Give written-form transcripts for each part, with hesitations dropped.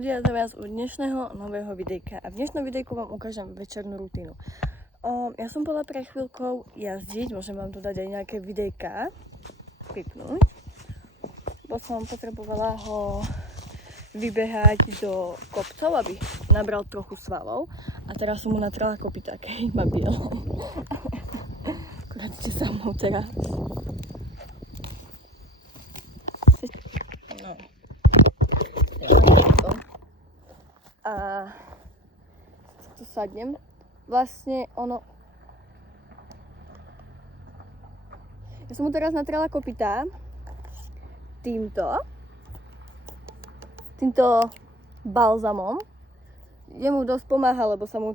ľudia, za vás u dnešného nového videjka. A v dnešnom videjku vám ukážem večernú rutínu. Ja som bola pre chvíľkou jazdiť, môžem vám tu dať aj nejaké videjka pripnúť. Bo som potrebovala ho vybehať do kopcov, aby nabral trochu svalov. A teraz som mu natrala kopyták, iba bielo. Akurát ste sa mnou teraz. No. A tu sadnem. Vlastne ono... Ja som mu teraz natrela kopytá týmto balzamom. Jemu dosť pomáha, lebo sa mu...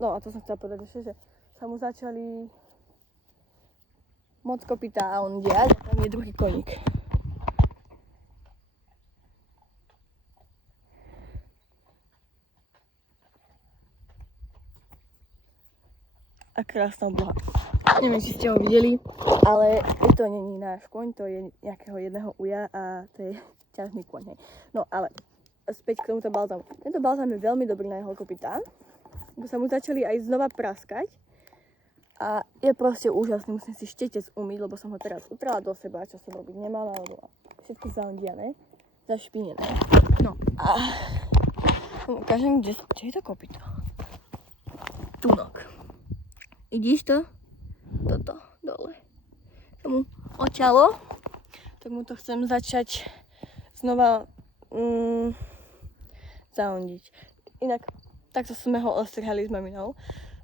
No a to som chcela povedať ešte, že sa mu začali moc kopytá a on diať. A tam je druhý koník. A krásna obloha. Neviem, či ste ho videli, ale to není náš koň, to je nejakého jedného uja a to je ťažný koň. No ale späť k tomuto balzamu. Tento balzam je veľmi dobrý na jeho kopytá, bo sa mu začali aj znova praskať a je proste úžasný. Musím si štetec umyť, lebo som ho teraz utrala do seba, čo som robiť nemala, lebo všetko zaondiané, zašpinené. No a ukážem, kde je to kopyto. Tunok. Vidíš to? Toto, dole. Tomu oťalo. Tak mu to chcem začať znova zaondiť. Inak, takto sme ho ostrihali s maminou.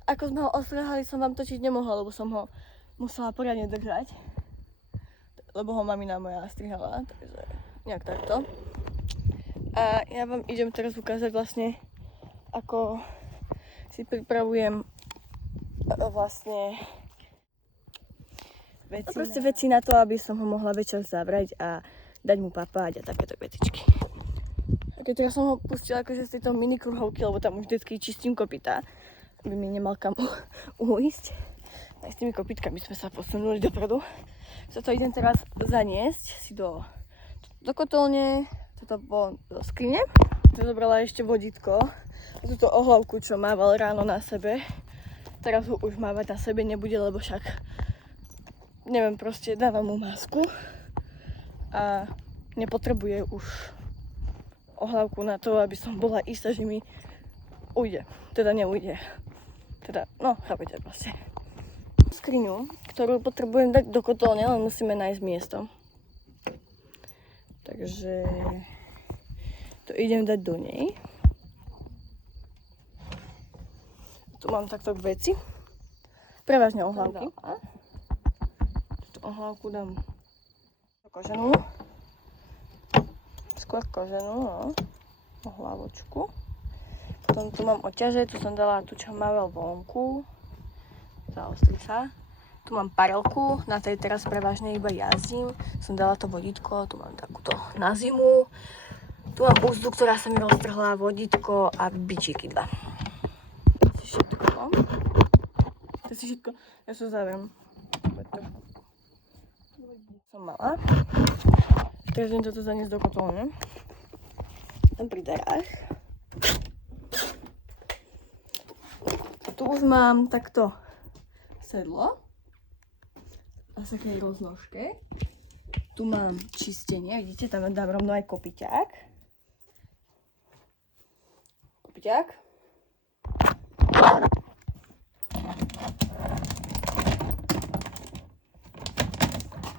Ako sme ho ostrihali, som vám točiť nemohla, lebo som ho musela poriadne držať. Lebo ho mamina moja strihala, takže nejak takto. A ja vám idem teraz ukázať vlastne, ako si pripravujem vlastne veci na to, aby som ho mohla večer zavrať a dať mu papať a takéto vecičky. A keď ja som ho pustila akože z tejto mini kruhovky, lebo tam už vždycky čistím kopytá, aby mi nemal kam uísť. Aj s tými kopytkami sme sa posunuli dopredu. Toto idem teraz zaniesť si do kotolne, toto bolo do skrine. Zobrala ešte vodítko, túto ohlavku, čo mával ráno na sebe. Teraz ho už mávať na sebe nebude, lebo však neviem, proste dávam mu masku a nepotrebuje už ohlavku na to, aby som bola istá, že mi ujde. Teda neujde. Teda, no, chápete proste. Skriňu, ktorú potrebujem dať do kotolne, len musíme nájsť miesto. Takže to idem dať do nej. Tu mám takto veci. Prevažne ohlavky. Túto ohlavku dám koženú. Skôr koženú, no. Ohlavočku. Potom tu mám oťaže, tu som dala tú, čo mával vonku. Zaostri sa. Tu mám parelku, na tej teraz prevažne iba jazdím. Som dala to vodítko, tu mám takúto na zimu. Tu mám úzdu, ktorá sa mi roztrhla, vodítko a bičíky 2. To si všetko, ja sa zaviem. Som mala. Teraz idem toto zaniesť do kotolne. Tam pri darách. Tu už mám takto sedlo. A v takej roznožke. Tu mám čistenie, vidíte, tam dám rovno aj kopyťák. Kopyťák.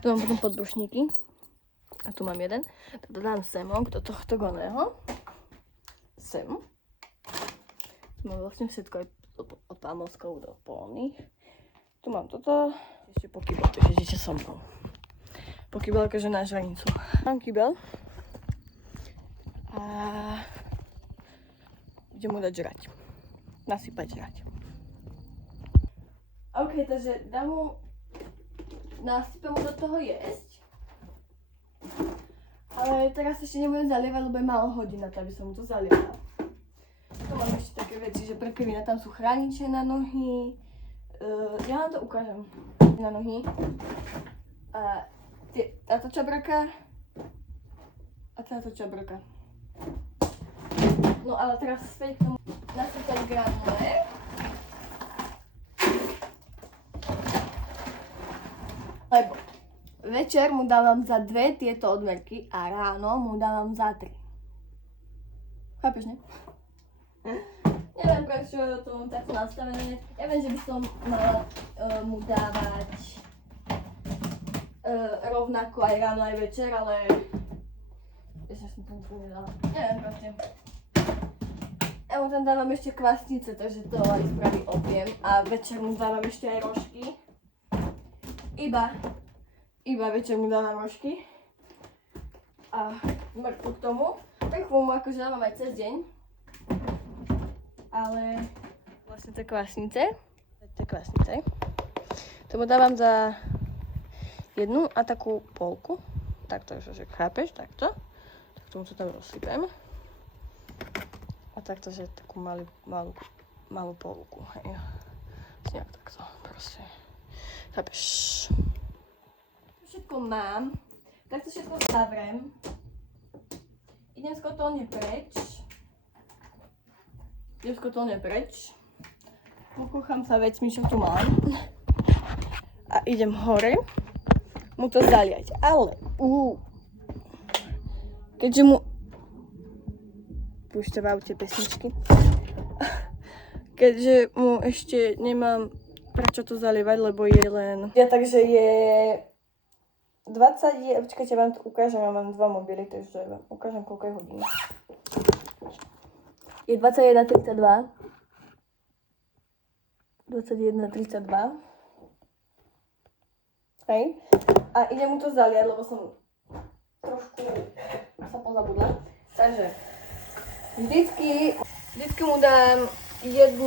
Tu mám potom podbrušníky. A tu mám jeden. Toto dám semok do tohto goného. Sem. Tu mám vlastne všetko aj od pámovskov do polných. Tu mám toto. Ešte pokybel, takže idete so mnou. Pokybel akože na žranicu. Mám kybel. A idem mu dať žrať. Nasypať žrať. OK, takže dám mu... Nasypem mu do toho jesť. Ale teraz ešte nebudem zalievať, lebo je málo hodín na to, aby som mu to zalievala. Tu mám ešte také veci, že pre Kevina tam sú chrániče na nohy. Ja vám to ukážem. Na nohy. A táto čabraka a táto čabraka. No ale teraz späť k tomu nasypať granule. Lebo večer mu dávam za 2 tieto odmerky a ráno mu dávam za 3. Chápeš, ne? Neviem, prečo to mám takto nastavené. Ja viem, že by som mala mu dávať rovnako aj ráno, aj večer, ale ešte som to úplne nedala. Neviem proste. Ja mu tam dávam ešte kvasnice, takže to aj spraví objem. A večer mu dávam ešte aj rožky. Iba večer mu dávam rožky. A mrkvu k tomu. Mrkvu mu akože dávam aj cez deň. Ale vlastne tie kvasnice. Tomu dávam za 1 a takú polku. Takto, že chápeš, takto. Tak tomu to tam rozsypem. A takto, že takú malú polku, hej. Nejak takto, proste. Chápeš. Všetko mám. Takto všetko zavrem. Idem z kotolne preč. Pokúcham sa vecmi, čo tu mám. A idem hore mu to zaliať. Ale, keďže mu... Púšte v aute pesničky. Keďže mu ešte nemám prečo to zalievať, lebo je len... Takže je 20... Počkajte, vám to ukážem, ja mám 2 mobily, takže vám ukážem, koľko je hodín. Je 21:32. 21:32. Hej. A idem mu to zaliať, lebo som trošku sa pozabudla. Takže vždycky mu dám 1,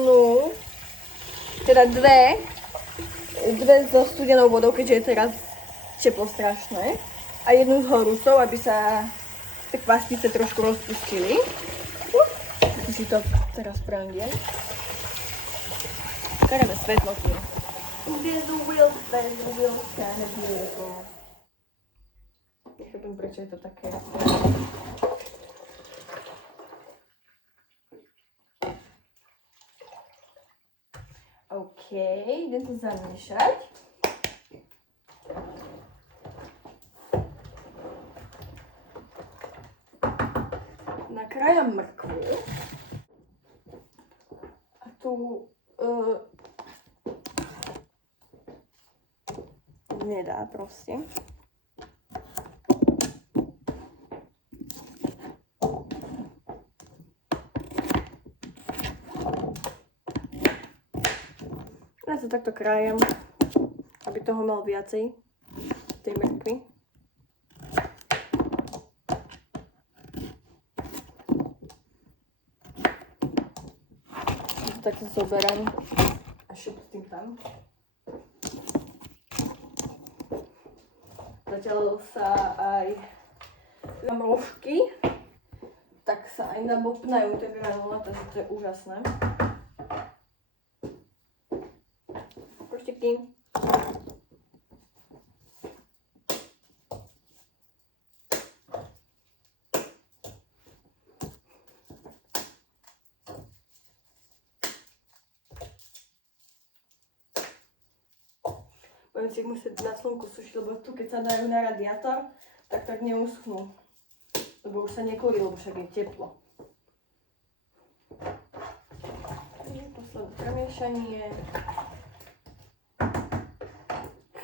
teda 2 so studenou vodou, keďže je teraz teplo strašné. A 1 s horúcou, aby sa tie kvasnice trošku rozpustili. Si to teraz prangiem. Kareme svetlo tu. There's a wheel, kind of beautiful. Nechápem, prečo je to také. OK, idem to zamiešať. Nakrájam mrkvu. A tu nedá proste. Ja to takto krájam, aby toho mal viacej, tej mrkvy. Tak to zoberám a šupcím tam. Zatiaľ sa aj mám rožky, tak sa aj nabopnajú tie granule, takže to je úžasné. Koštiky. Budem si ich musieť na slnku sušiť, lebo tu keď sa dajú na radiátor, tak neuschnú. Lebo už sa nekúri, lebo však je teplo. Posledné premiešanie.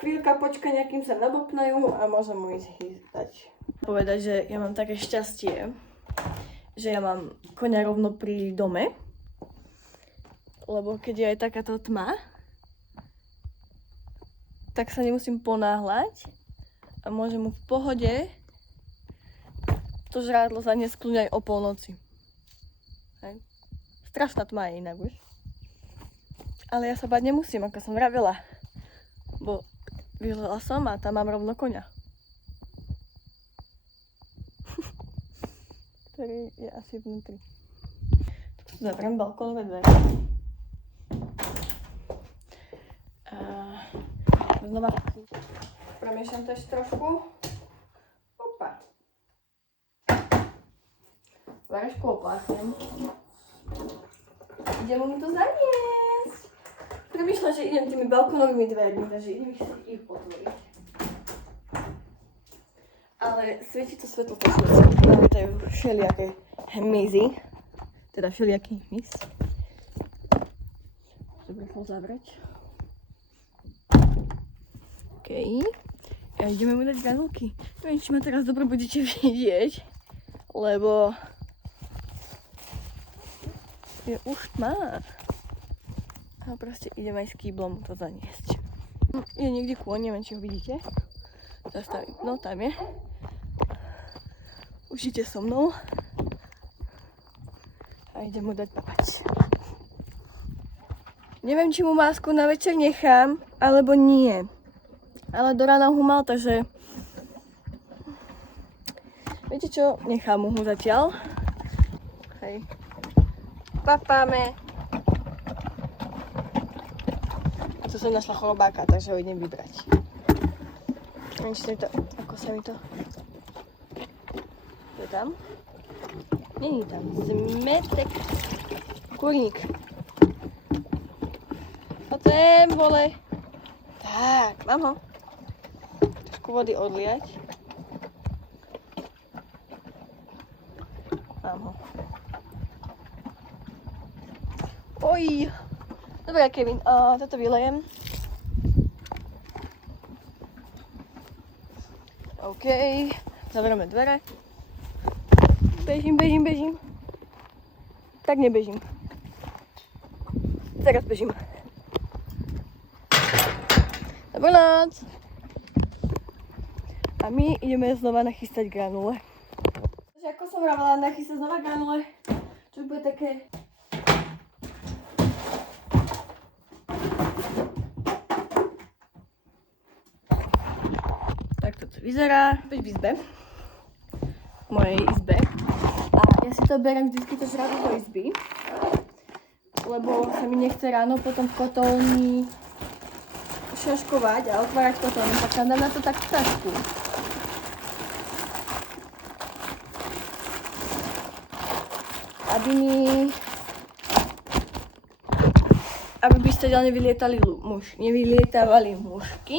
Chvíľka počkania, kým sa nabopnajú a môžem mu ísť hýzdať. Povedať, že ja mám také šťastie, že ja mám koňa rovno pri dome. Lebo keď je aj takáto tma, tak sa nemusím ponáhľať a môžem mu v pohode to žrádlo zaniesť aj o polnoci. Hej. Strašná tma je inak už. Ale ja sa bať nemusím, ako som vravela. Bo vyhľadala som a tam mám rovno koňa. Ktorý je asi vnútri. Zavriem balkónové dvere. Znova premiešam to ešte trošku. Opa. Varešku opláchnem. Idem mu to zaniesť. Premýšľam, že idem tými balkónovými dvermi, takže idem ich otvoriť. Ale svieti to svetlo trošku. Navietajú všelijaké hmyzy. Teda všelijaký hmyz. Dobre, chcel zavrieť. OK. A ideme mu dať granulky. Neviem, či ma teraz dobre budete vidieť, lebo je už tma. A proste idem aj s kýblom to zaniesť. Je niekde kôň, neviem, či ho vidíte. Zastavím. No, tam je. Užite so mnou. A idem mu dať papať. Neviem, či mu masku na večer nechám, alebo nie. Ale do rána ho mal, takže... Viete čo? Nechám mu ho zatiaľ. Hej. Papáme. Tu som našla chlobáka, takže ho idem vybrať. Neviem, či to... Ako sa mi to... Je tam? Není tam. Zmetek. Kurník. A ten, vole. Tak, mám ho. Trošku vody odliať. Mám ho. Oj. Dobre, Kevin, toto vylejem. OK. Zavrieme dvere. Bežím. Tak nebežím. Teraz bežím. Dobrú noc. A my ideme znova nachystať granule. Takže ako som vravela, nachystať znova granule, čo bude také... Tak toto vyzerá. Veď v izbe. V mojej izbe. A ja si to beriem vždycky to žradu do izby. Lebo sa mi nechce ráno potom v kotolni šaškovať a otvárať kotolni. Tak tam dám na to takú tašku. Aby by ste ďalej nevylietávali mušky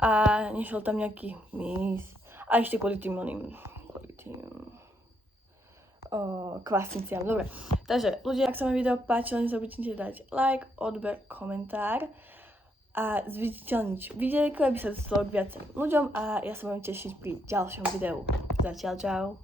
a nešiel tam nejaký mys. A ešte kvôli tým kvasniciam. Dobre, takže ľudia, ak sa vám video páčilo, nezabudnite dať like, odber, komentár a zviditeľniť videjko, aby sa dostalo k viacerým ľuďom a ja sa budem tešiť pri ďalšom videu. Zatiaľ čau.